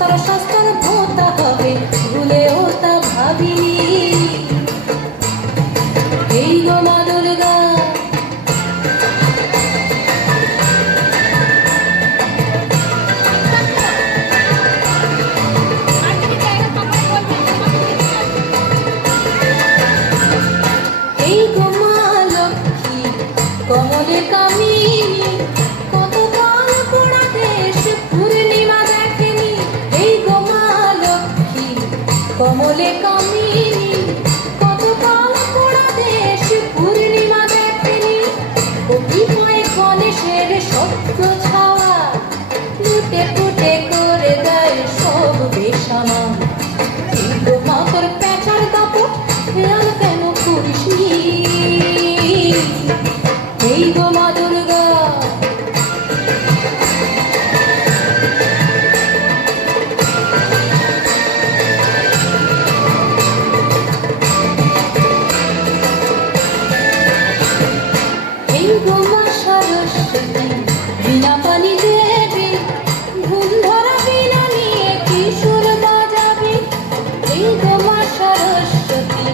বাসস্থান ভোতা হবে ভুলেও তা ভাবিনি। এই গো মা দুর্গা। এই গো মা লক্ষ্মী, কমলে কামিনী কমলে কামিনী কত কাল পোড়া দেশ পূর্ণিমা দেখেনি কতিপয় গণেশের সত্য ছাওয়া লুটে বিনা পানি দেবে ঘুম ধরা বিনা নিয়ে কিশোর সরস্বতী